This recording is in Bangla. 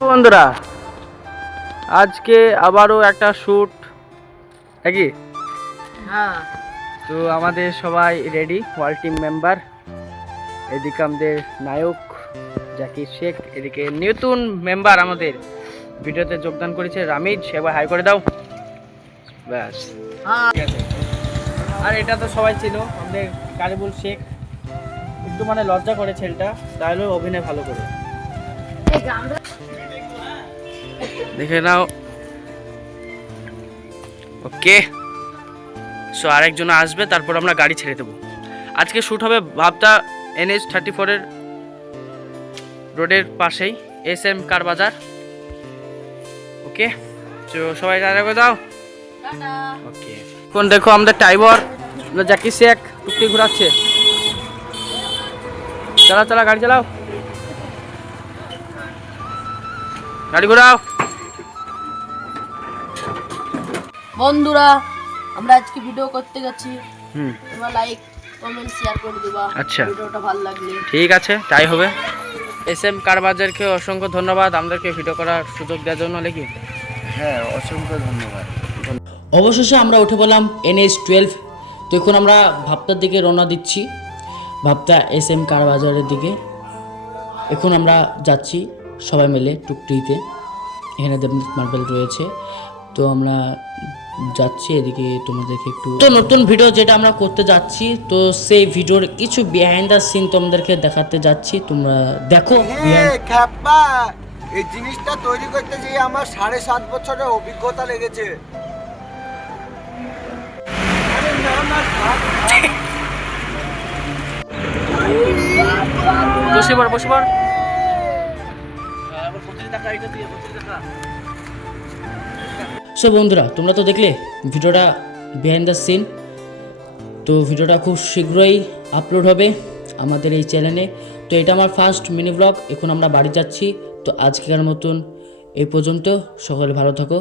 বন্ধুরা, আজকে আবারও একটা শ্যুট নাকি? হ্যাঁ, তো আমাদের সবাই রেডি, ওয়াল টিম মেম্বার। এদিকে আমাদের নায়ক জাকির শেখ, এদিকে নতুন মেম্বার আমাদের ভিডিওতে যোগদান করেছে রামিজ। এবার হাই করে দাও, ব্যাস। হ্যাঁ। ঠিক আছে। আর এটা তো সবাই ছিল আমাদের কারিবুল শেখ। একটু মানে লজ্জা করে ছেলেটা, তাহলে অভিনয় ভালো করে দেখে নাও। ওকে, সো আরেকজন আসবে, তারপর আমরা গাড়ি ছেড়ে দেবো। আজকে শ্যুট হবে ভাবতা NH34 রোডের পাশেই, SM কার বাজার। ওকে, তো সবাই টাটা করে দাও। ওকে, এখন দেখো আমাদের টাইবার জাকির শেখ টুকটি ঘুরাচ্ছে। চালা চালা, গাড়ি চালাও, গাড়ি ঘোরাও। বন্ধুরা, আমরা আজকে ভিডিও করতে যাচ্ছি। হুম, তোমরা লাইক কমেন্ট শেয়ার করে দিবা। আচ্ছা, ভিডিওটা ভালো লাগলে। ঠিক আছে, তাই হবে। SM কার বাজারকে অসংখ্য ধন্যবাদ আমাদেরকে ভিডিও করার সুযোগ দেওয়ার জন্য। নাকি? হ্যাঁ, অসংখ্য ধন্যবাদ। অবশেষে আমরা উঠে পড়লাম NH12। তো এখন আমরা ভাবতার দিকে রওনা দিচ্ছি, ভাবতা SM কার বাজারের দিকে। এখন আমরা যাচ্ছি সবাই মিলে টুকটিতে। এখানে দেবনাথ মার্বেল রয়েছে, তো আমরা যাচ্ছি এদিকে। তোমাদেরকে একটু তো নতুন ভিডিও যেটা আমরা করতে যাচ্ছি, তো সেই ভিডিওর কিছু বিহাইন্ড দ্য সিন তোমাদেরকে দেখাতে যাচ্ছি। তোমরা দেখো খ্যাপা, এই জিনিসটা তৈরি করতে গিয়ে আমার 7.5 বছরের অভিজ্ঞতা লেগেছে। বসে পড়, বসে পড়। সো বন্ধুরা, তোমরা তো দেখলে ভিডিওটা বিহাইন্ড দ্য সিন। তো ভিডিওটা খুব শীঘ্রই আপলোড হবে আমাদের এই চ্যানেলে। তো এটা আমার ফার্স্ট মিনি ব্লগ। এখন আমরা বাড়ি যাচ্ছি। তো আজকের মতন এই পর্যন্ত। সকলে ভালো থাকো।